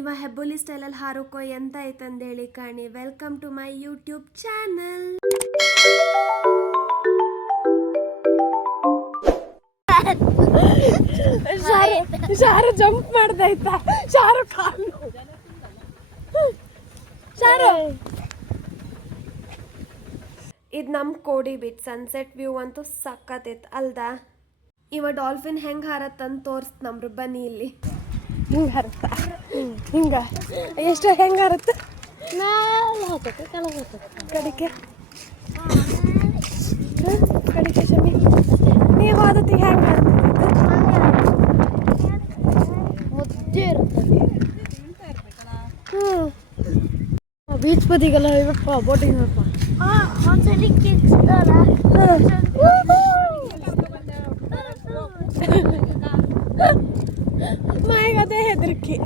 ಇವ ಹೆಬ್ಬುಲಿ ಸ್ಟೈಲಲ್ಲಿ ಹಾರೋಕೋ ಎಂತ ಐತಂದೇಳಿ ಕಾಣಿ. Welcome to my YouTube channel. Sharu jump ಮಾಡ್ದಾಯ್ತಾ? ಶಾರು ಕಾಲು ಶಾರು ಇದು ನಮ್ಮ ಕೋಡಿ ಬೀಚ್. ಸನ್ಸೆಟ್ ವ್ಯೂ ಅಂತೂ ಸಕ್ಕತ್ತೈತೆ ಅಲ್ದಾ? ಇವ ಡಾಲ್ಫಿನ್ ಹೆಂಗೆ ಹಾರತ್ತಂತ ತೋರ್ಸ್ ನಮ್ರು ಬನ್ನಿ. ಇಲ್ಲಿ ಹಿಂಗೆ ಹಾರತ್ತ, ಹಿಂಗೆ ಎಷ್ಟು ಹೆಂಗೆ ಹಾರತ್ತ? ಕಡಿಕೆ ಕಡಿಕೆ ಶಮಿ ನೀವು ಹೋದತ್ತಿ ಹೆಂಗೆ ಮುದ್ದೆ ಇರುತ್ತೆ. ಬೀಚ್ ಬದಿಗೆಲ್ಲ ಹೋಗ್ಬೇಕಪ್ಪ, ಬೋಟಿಂಗ್ ಹೋಗಪ್ಪ. ಮಾಯಿಗದೇ ಹೆದರಿಕೆ.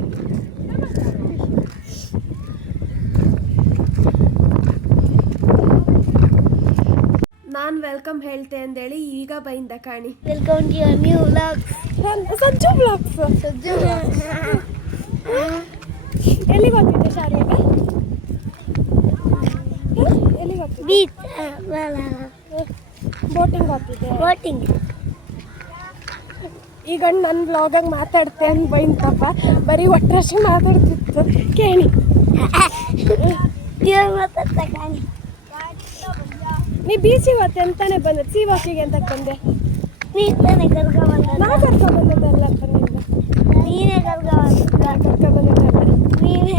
ನಾನು ವೆಲ್ಕಮ್ ಹೇಳ್ತೆ ಅಂದೇಳಿ ಈಗ ಬೈಂದ ಕಾಣಿ. Welcome to your new vlogs. Sanju vlogs. ಎಲ್ಲಿಗೆ ಹೋಗ್ತಿದ್ದೆ ಶಾರಿಗೆ? ಎಲ್ಲಿಗೆ ಹೋಗ್ತಿದ್ದೆ? ಬೀಚ್ ಬೋಟಿಂಗ್ ಹೋಗ್ತಿದ್ದೆ. ಬೋಟಿಂಗ್. ಈಗ ನನ್ನ ಬ್ಲಾಗಾಗ ಮಾತಾಡ್ತೆ ಅಂತ ಬೈಂತಪ್ಪ. ಬರೀ ಒಟ್ಟರಷ್ಟು ಮಾತಾಡ್ತಿತ್ತು ಕೇಳಿ. ಮಾತಾಡ್ತಾ ಕಾಣಿ. ನೀ ಬೀಚಿಗೆ ಹೋಗ್ತೆ ಅಂತಾನೆ ಬಂದೆ, ಸೀ ವಾಕಿಗೆ ಅಂತ ಬಂದೆ. ಬೀಚ್ ತಾನೆ ಕರ್ಕೊಂಡ್ಬಂದ. ನಾ ಕರ್ಕೊಂಡ್ಬಂದದ್ದಲ್ಲಪ್ಪ ನಿನ್ನ. ನೀನೇ ಕರ್ಕೊಂಡ್ಬಂದಿದ್ದಲ್ಲ. ನೀನೇ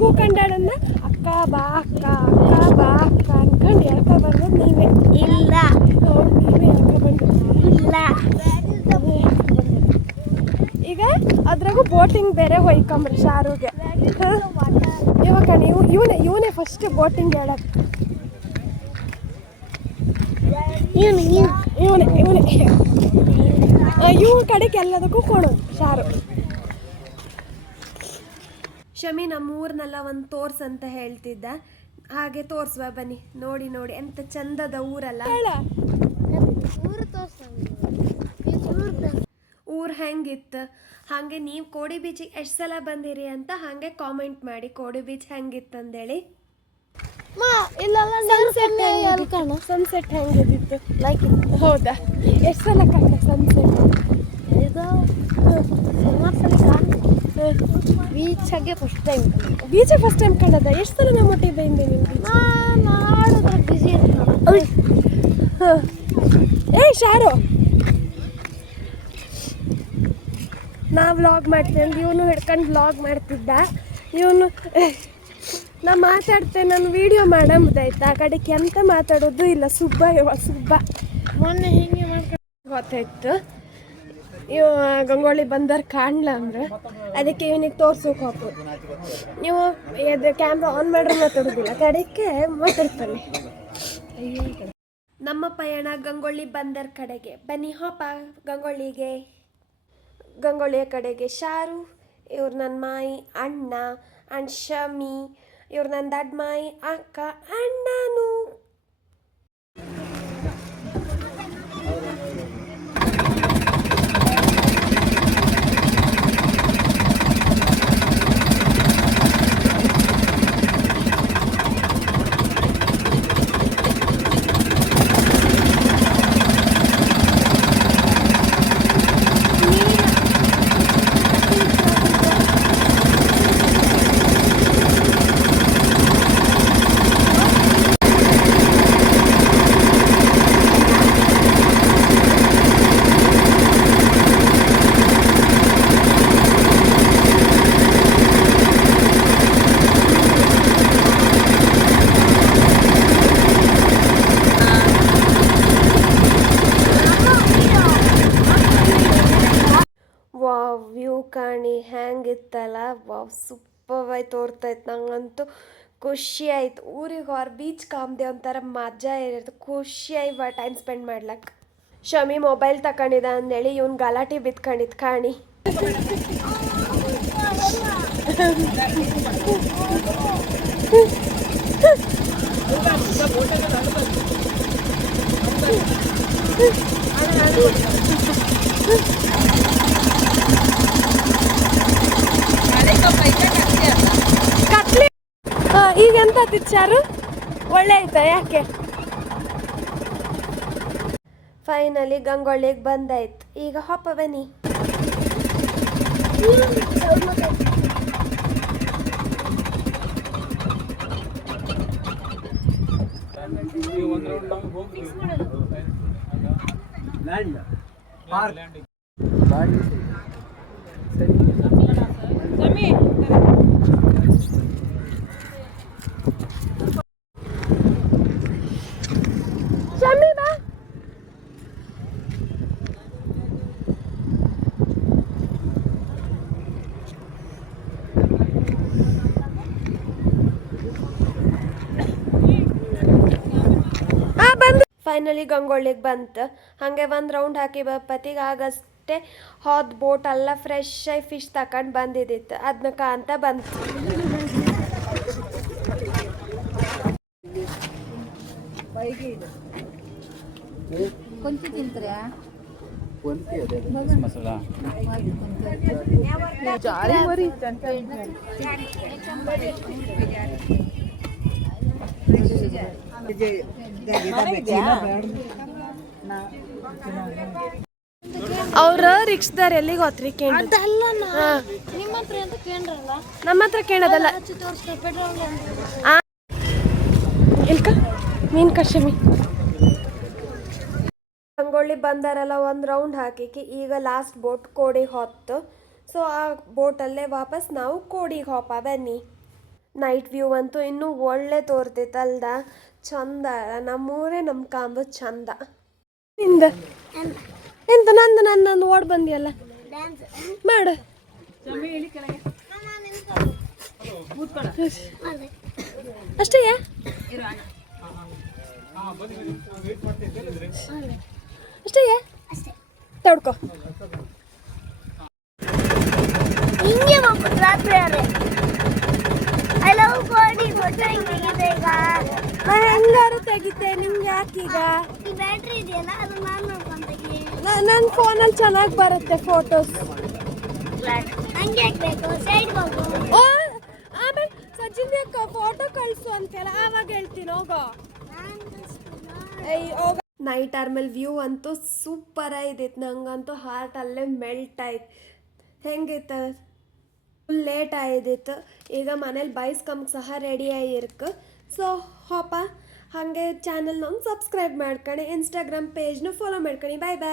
ಕೂಕಂಡಾಡನ್ನ ಅಕ್ಕ ಬಾ ಅಕ್ಕ ಅಕ್ಕ ಬಾ ಅಕ್ಕ ಅನ್ಕೊಂಡು ಹೇಳ್ಕೊಬಂದು ನೀವೇ. ಇಲ್ಲ ನೀವೇ ಹೇಳ್ಕೊಬಂದು. ಇಲ್ಲ. ಈಗ ಅದ್ರಾಗೂ ಬೋಟಿಂಗ್ ಬೇರೆ ಹೊಯ್ಕೊಂಬ್ರಿ ಶಾರುಗೆ. ಇವಾಗ ನೀವು ಇವನೇ ಫಸ್ಟ್ ಬೋಟಿಂಗ್ ಹೇಳಕ್ಕೆ. ಇವನೇ ಇವ್ ಕಡೆಗೆ ಎಲ್ಲದಕ್ಕೂ ಕೊಡೋದು ಶಾರು. ಶಮಿ ನಮ್ಮ ಊರ್ನೆಲ್ಲ ಒಂದು ತೋರ್ಸ್ ಅಂತ ಹೇಳ್ತಿದ್ದ, ಹಾಗೆ ತೋರ್ಸುವ ಬನ್ನಿ. ನೋಡಿ ನೋಡಿ ಎಂತ ಚಂದದ ಊರಲ್ಲ. ಊರು ಹೆಂಗಿತ್ತು ಹಾಗೆ. ನೀವು ಕೋಡಿ ಬೀಚಿಗೆ ಎಷ್ಟು ಸಲ ಬಂದಿರಿ ಅಂತ ಹಾಗೆ ಕಾಮೆಂಟ್ ಮಾಡಿ. ಕೋಡಿ ಬೀಚ್ ಹೆಂಗಿತ್ತು ಅಂದೇಳಿ. ಸನ್ಸೆಟ್ ಹೆಂಗಿತ್ತು? ಲೈಕ್ ಹೌದಾ? ಎಷ್ಟು ಸಲ ಕಂಡ ಸನ್ಸೆಟ್? ಇದು ಸುಮಾರು ಸಲ ಕಾಣು. ಬೀಚಾಗೆ ಫಸ್ಟ್ ಟೈಮ್. ಬೀಚೇ ಫಸ್ಟ್ ಟೈಮ್ ಕಂಡದ? ಎಷ್ಟು ಸಲ ನಮ್ಮ ಒಟ್ಟಿಗೆ ಬೈಂದೆ ನಿಮ್ಗೆ? ನಾಡಿದ್ರೆ ಬಿಸಿ ಇರ್ತಾನೆ. ಏಯ್ ಶಾರು, ನಾ ವ್ಲಾಗ್ ಮಾಡ್ತೇನೆ, ಇವನು ಹಿಡ್ಕೊಂಡು ವ್ಲಾಗ್ ಮಾಡ್ತಿದ್ದ. ಇವನು ನಾ ಮಾತಾಡ್ತೆ, ನಾನು ವೀಡಿಯೋ ಮಾಡಂಬುದಾಯ್ತಾ? ಆ ಕಡೆಗೆ ಎಂತ ಮಾತಾಡೋದು ಇಲ್ಲ. ಸುಬ್ಬ ಮೊನ್ನೆ ಹಿಂಗೆ ಮಾಡ್ಕೊಂಡು ಗೊತ್ತಾಯ್ತು. ಇವ ಗಂಗೋಳಿ ಬಂದರ್ ಕಾಣ್ಲ ಅಂದ್ರೆ ಅದಕ್ಕೆ ಇವನಿಗೆ ತೋರ್ಸೋಕೆ ಹೋಗ್ಬೋದು. ನೀವು ಇದು ಕ್ಯಾಮ್ರಾ ಆನ್ ಮಾಡ್ರೆ ಮಾತಾಡೋದಿಲ್ಲ, ಕಡೆಗೆ ಮಾತಾಡ್ತಾನೆ. ನಮ್ಮ ಪಯಣ ಗಂಗೊಳ್ಳಿ ಬಂದರ್ ಕಡೆಗೆ. ಬನ್ನಿ ಹೋಪ ಗಂಗೊಳ್ಳಿಗೆ. ಗಂಗೊಳ್ಳಿಯ ಕಡೆಗೆ ಶಾರು, ಇವ್ರು ನನ್ನ ಮಾಯಿ ಅಣ್ಣ ಆ್ಯಂಡ್ ಶಮಿ, ಇವ್ರು ನನ್ನ ದಡ್ಡ ಮಾಯಿ ಅಕ್ಕ ಆ್ಯಂಡ್ ನಾನು. ವ್ಯೂ ಕಾಣಿ ಹೆಂಗಿತ್ತಲ್ಲ. ವಾವ್, ಸೂಪರ್ ಆಗಿ ತೋರ್ತೈತೆ. ನಂಗಂತೂ ಖುಷಿ ಆಯ್ತು. ಊರಿಗೆ ಹೊರ ಬೀಚ್ ಕಾಮ್ದೆ ಒಂಥರ ಮಜಾ ಇರುತ್ತೆ. ಖುಷಿಯಾಗಿ ಟೈಮ್ ಸ್ಪೆಂಡ್ ಮಾಡ್ಲಕ್ಕೆ. ಶಮಿ ಮೊಬೈಲ್ ತಗೊಂಡಿದ್ದ ಅಂದೇಳಿ ಇವ್ನು ಗಲಾಟೆ ಬಿತ್ಕೊಂಡಿದ್ದು ಕಾಣಿ. Ada ಉಳ್ದಾತಿತ್ತು ಚಾರು ಒಳ್ಳೆ ಆಯ್ತಾ ಯಾಕೆ ಫೈನಲಿ ಗಂಗೊಳ್ಳಿಗೆ ಬಂದಾಯ್ತು. ಈಗ ಹೊಪ್ಪ ಬನ್ನಿ. ಫೈನಲಿ ಗಂಗೊಳ್ಳಿಗೆ ಬಂತು. ಹಾಗೆ ಒಂದು ರೌಂಡ್ ಹಾಕಿ ಬಪ್ಪತ್ತಿಗೆ ಆಗಷ್ಟೇ ಹೋದ ಬೋಟ್ ಎಲ್ಲ ಫ್ರೆಶ್ ಆಗಿ ಫಿಶ್ ತಗೊಂಡು ಬಂದಿದ್ದಿತ್ತು. ಅದನ್ನ ಕಾಂತ ಬಂತು. ಕೊಂಚ ತಿಂತ್ರ್ಯಾ ಮಸಾಲ ಅವ್ರ ರಿಕ್ಷದಾರ ಎಲ್ಲಿಗೆ ಹೋತ್ರಿ ಕೇಳಿ? ಅದಲ್ಲ ನಿಮ್ಮ ಹತ್ರ ಅಂತ ಕೇಂದ್ರಲ್ಲ ನಮ್ಮ ಹತ್ರ ಕೇಳೋದಲ್ಲ. ಹಚ್ಚಿ ತೋರಿಸ್ತಾರೆ ಪೆಟ್ರೋಲ್ ಇಲ್ಕ ಮೀನ್ ಕಷಮಿ ಗಂಗೊಳ್ಳಿ ಬಂದಾರಲ್ಲ ಒಂದು ರೌಂಡ್ ಹಾಕಿಕ್ಕೆ ಈಗ ಲಾಸ್ಟ್ ಬೋಟ್ ಕೋಡಿಗೆ ಹೊತ್ತು. ಸೊ ಆ ಬೋಟಲ್ಲೇ ವಾಪಸ್ ನಾವು ಕೋಡಿಗೆ ಹೋಪ ಬನ್ನಿ. ನೈಟ್ ವ್ಯೂ ಅಂತೂ ಇನ್ನೂ ಒಳ್ಳೆ ತೋರ್ತೈತಲ್ದ, ಚಂದ. ನಮ್ಮೂರೇ ನಮ್ಮ ಕಾಂಬ ಚಂದ. ನಿಂದ ಎಂತ ನಂದು ಓಡ್ ಬಂದಿಯಲ್ಲ ಮಾಡು. ಅಷ್ಟೇ ಅಷ್ಟೇ ತಡ್ಕೊ. ಹಿಂಗೆ ರಾತ್ರಿ ಹೆಂಗಾರು ತೆಗಿತೆ ನಿಮ್ಗೆ ಯಾಕೀಗ? ಬ್ಯಾಟ್ರಿ ಇದೆಯಲ್ಲ ಅದು ನಾನು ನೋಡ್ಕೊಂತೀನಿ. ನನ್ನ ಫೋನಲ್ಲಿ ಚೆನ್ನಾಗಿ ಬರುತ್ತೆ ಫೋಟೋಸ್. ಹಂಗೆ ಹಾಕ್ಬೇಕು ಸೈಡ್ ಹೋಗು. ಆಮೇಲೆ ಸಚಿನ್ ಅಕ್ಕ ಫೋಟೋ ಕಳಿಸು ಅಂತೆಲ್ಲ ಆವಾಗ ಹೇಳ್ತೀನಿ. ಹೋಗ ನೈಟ್ ಆದ್ಮೇಲೆ ವ್ಯೂ ಅಂತೂ ಸೂಪರ್ ಆಗಿತ್ತು. ನಂಗಂತೂ ಹಾರ್ಟ್ ಅಲ್ಲೇ ಮೆಲ್ಟ್ ಆಯ್ತು. ಹೆಂಗಿತ್ತು? ಫುಲ್ ಲೇಟ್ ಆಗಿತ್ತು. ಈಗ ಮನೇಲಿ ಬೈಸ್ಕಂಬ ಸಹ ರೆಡಿ ಆಗಿರ್ಕು. ಸೊ ಹೋಪ ಹಾಗೆ ಚಾನಲ್ನ ಸಬ್ಸ್ಕ್ರೈಬ್ ಮಾಡ್ಕೊಳ್ಳಿ, ಇನ್ಸ್ಟಾಗ್ರಾಮ್ ಪೇಜ್ನ ಫಾಲೋ ಮಾಡ್ಕೊಳ್ಳಿ. ಬಾಯ್ ಬಾಯ್.